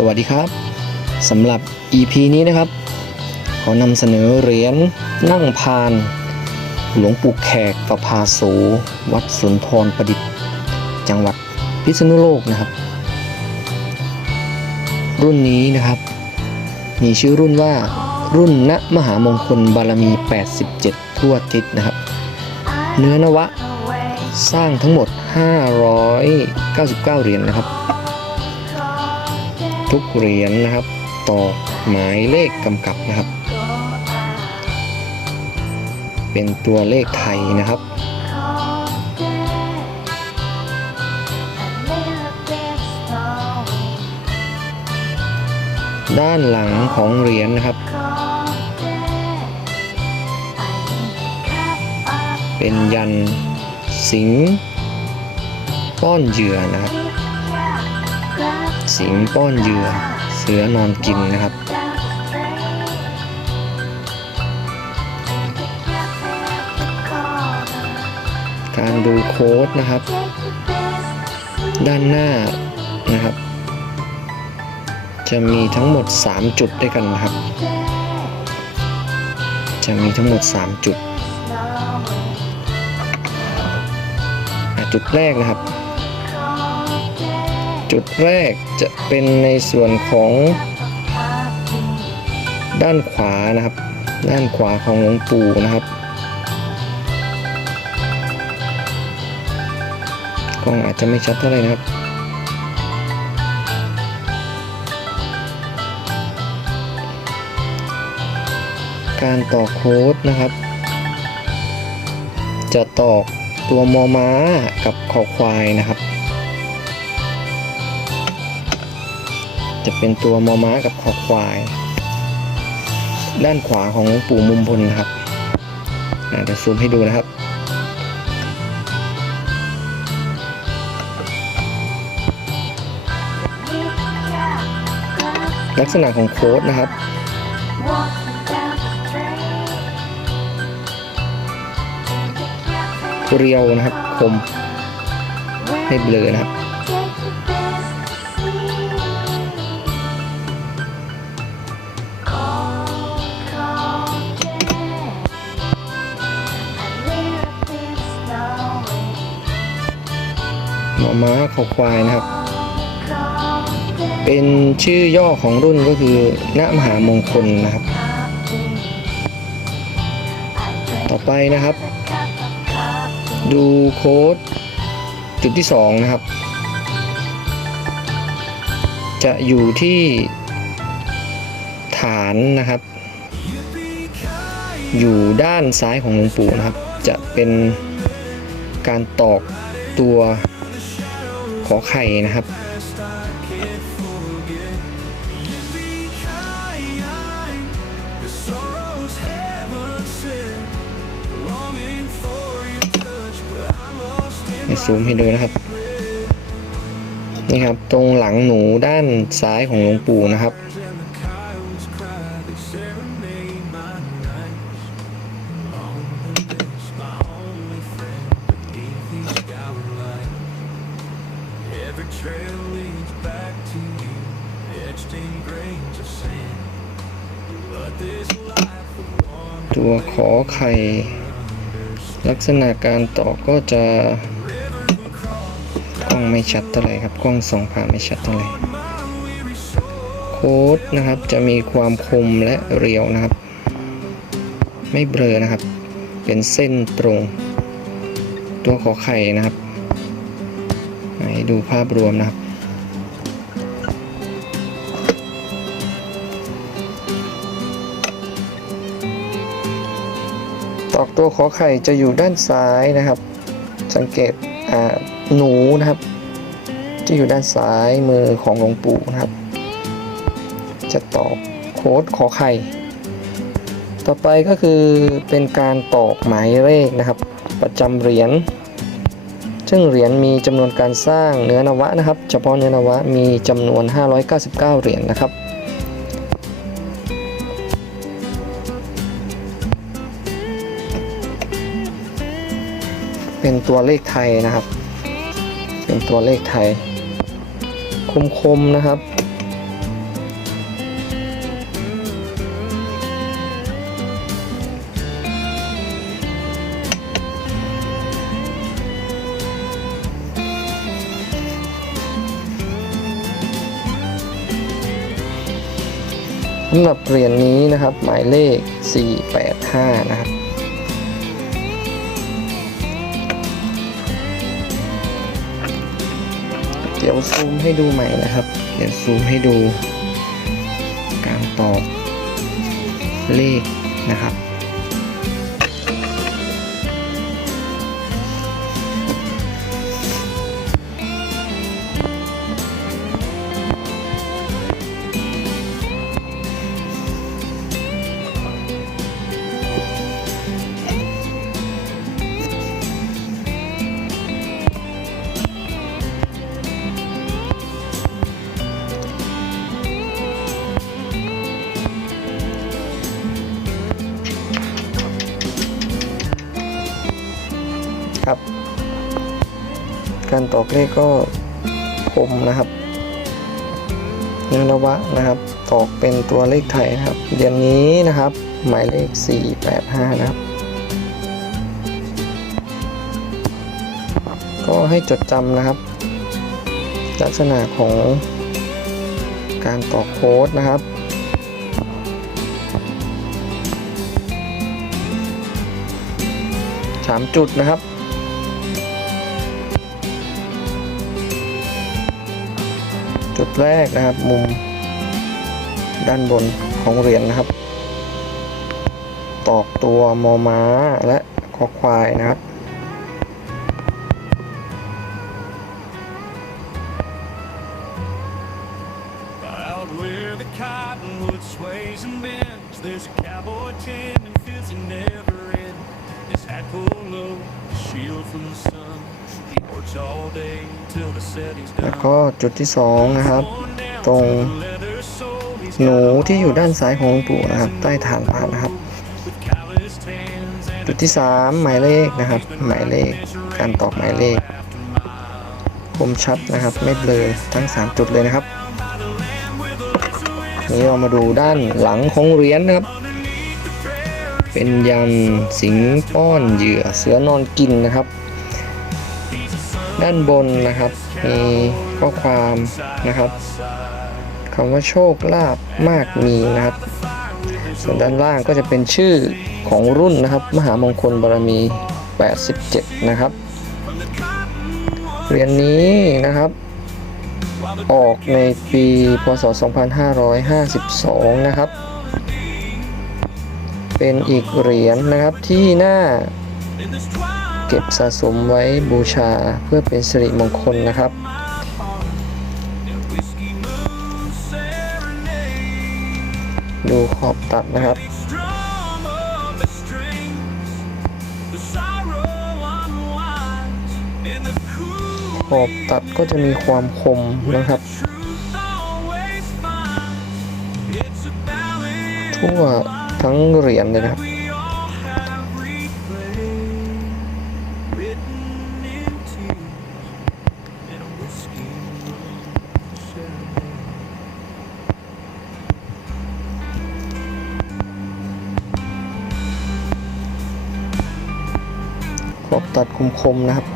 สวัสดีครับสำหรับ EP นี้นะครับขอนำเสนอเหรียญนั่งพาน หลวงปู่แขกประภาโสวัดสุนทรประดิษฐ์ จังหวัดพิษณุโลกนะครับ รุ่นนี้นะครับ มีชื่อรุ่นว่ารุ่นณมหามงคลบารมี 87 ทั่วทิศนะครับ เนื้อนวะ สร้างทั้งหมด 599 เหรียญนะครับ ทุกเหรียญนะครับ ต่อหมายเลขกำกับนะครับ เป็นตัวเลขไทยนะครับด้านหลังของเหรียญนะครับ เป็นยันสิงป้อนเหยื่อนะครับ สิงป้อนเหยื่อเสือนอนกินนะครับ การดูโค้ดนะครับ ด้านหน้านะครับ จะมีทั้งหมด 3 จุดด้วยกันนะครับ จะมีทั้งหมด 3 จุด จุดแรกนะครับ จุดแรกจะเป็นในส่วนของด้านขวานะครับ ด้านขวาของหลวงปู่นะครับ กล้องอาจจะไม่ชัดเท่าไหร่นะครับการต่อโค้ดนะครับ จะตอกตัวมอม้ากับคอควายนะครับ จะเป็นตัวมอม้ากับคอควาย ด้านขวาของปู่มุมพลนะครับอะเดี๋ยวซูมให้ดูนะครับ ลักษณะของโค้ดนะครับเรียวนะครับ คมไม่เบลอนะครับ อม้าเขาควายนะครับ เป็นชื่อย่อของรุ่นก็คือณมหามงคลนะครับ ต่อไปนะครับ ดูโค้ดจุดที่ 2 นะครับ จะอยู่ที่ฐานนะครับ อยู่ด้านซ้ายของหลวงปู่นะครับ จะเป็นการตอกตัว ขอไข่นะครับให้ซูมให้ดูนะครับ นี่ครับ ตรงหลังหนูด้านซ้ายของหลวงปู่นะครับ ตัวขอไข่ ลักษณะการต่อก็จะ กล้องไม่ชัดเท่าไหร่ครับ กล้องสองผ่านไม่ชัดเท่าไหร่โค้ดนะครับจะมีความคมและเรียวนะครับ ไม่เบลอนะครับ เป็นเส้นตรง ตัวขอไข่นะครับ ให้ดูภาพรวมนะครับ อกตัวขอไข่จะอยู่ด้านซ้ายนะครับ สังเกตหนูนะครับจะอยู่ด้านซ้ายมือของหลวงปู่นะครับ จะตอกโค้ดขอไข่ ต่อไปก็คือเป็นการตอกหมายเลขนะครับ ประจำเหรียญซึ่งเหรียญมีจำนวนการสร้างเนื้อนวะนะครับ เฉพาะเนื้อนวะมีจำนวน 599 เหรียญนะครับ เป็นตัวเลขไทยนะครับ เป็นตัวเลขไทย คมๆนะครับสำหรับเหรียญนี้นะครับ หมายเลข 485 นะครับ ซูมให้ดูใหม่นะครับ เดี๋ยวซูมให้ดู การตอบเลขนะครับครับ อกเลขก็คมนะครับเนื้อนวะนะครับตอกเป็นตัวเลขไทยนะครับเดือนนี้นะครับ หมายเลข 485 นะครับ ก็ให้จดจำนะครับ ลักษณะของการตอกโค้ดนะครับสามจุดนะครับ จุดแรกนะครับ มุมด้านบนของเหรียญนะครับ ตอกตัวมอม้าและคอควายนะครับ Out where the cottonwood sways and bends, there's a cowboy tending fields that never end. His hat pulled low, a shield from the sun. แล้วก็จุดที่สองนะครับ ตรงหนูที่อยู่ด้านซ้ายของปู่นะครับ ใต้ฐานพระนะครับ จุดที่3หมายเลขนะครับ หมายเลขการตอกหมายเลขคมชัดนะครับ ไม่เบลอทั้ง 3 จุดเลยนะครับนี้เรามาดูด้านหลังของเหรียญนะครับ เป็นยันสิงป้อนเหยื่อเสือนอนกินนะครับ ด้านบนนะครับ มีข้อความนะครับคำว่าโชคลาภมากมีนะครับ ส่วนด้านล่างก็จะเป็นชื่อของรุ่นนะครับ มหามงคลบารมี 87 นะครับเหรียญนี้นะครับออกในปีพศ 2552 นะครับ เป็นอีกเหรียญนะครับที่หน่า เก็บสะสมไว้บูชาเพื่อเป็นสิริมงคลนะครับ ดูขอบตัดนะครับ ขอบตัดก็จะมีความคมนะครับ ทั่วทั้งเหรียญเลยนะครับ บตัดคมๆนะครับ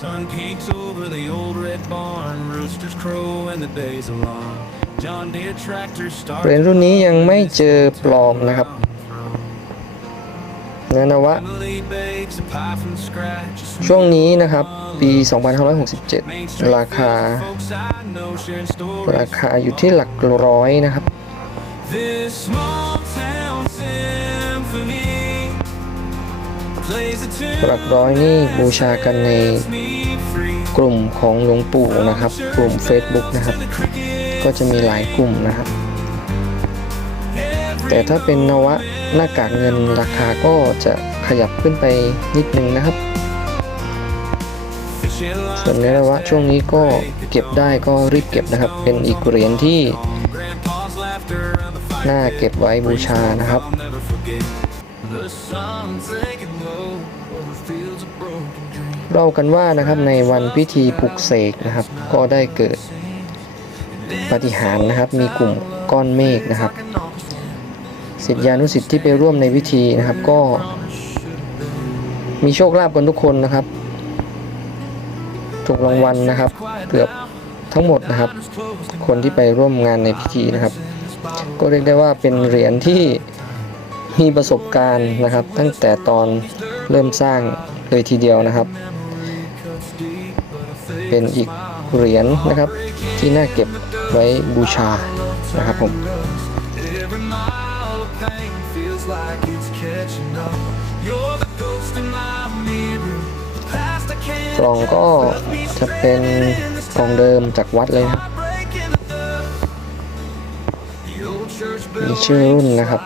Sun peeks over the old red barn, roosters crow and the days are long. John Deere tractor starts. เหรียญรุ่นนี้ยังไม่เจอปลอมนะครับเนื้อนวะ Emily bakes a pie from scratch. ช่วงนี้นะครับ ปี Main 2567 Street ราคา folks I know sharing stories. ราคาอยู่ที่หลักร้อยนะครับ หลักร้อยนี่บูชากันในกลุ่มของหลวงปู่นะครับ กลุ่ม Facebook นะครับ ก็จะมีหลายกลุ่มนะครับ แต่ถ้าเป็นนวะหน้ากากเงินราคาก็จะขยับขึ้นไปนิดนึงนะครับ ส่วนเนื้อนวะช่วงนี้ก็เก็บได้ก็รีบเก็บนะครับ เป็นอีกเหรียญที่น่าเก็บไว้บูชานะครับ เล่ากันว่านะครับในวันพิธีปลุกเสกนะครับ ก็ได้เกิดปฏิหารนะครับ มีกลุ่มก้อนเมฆนะครับศิษยานุศิษย์ที่ไปร่วมในพิธีนะครับ ก็มีโชคลาภกันทุกคนนะครับ ถูกรางวัลนะครับ เกือบทั้งหมดนะครับ คนที่ไปร่วมงานในพิธีนะครับ ก็เรียกได้ว่าเป็นเหรียญที่มีประสบการณ์นะครับ ตั้งแต่ตอนเริ่มสร้างเลยทีเดียวนะครับ เป็นอีกเหรียญนะครับ ที่น่าเก็บไว้บูชานะครับผม กล่องก็จะเป็นกล่องเดิมจากวัดเลยครับ มีชื่อรุ่นนะครับ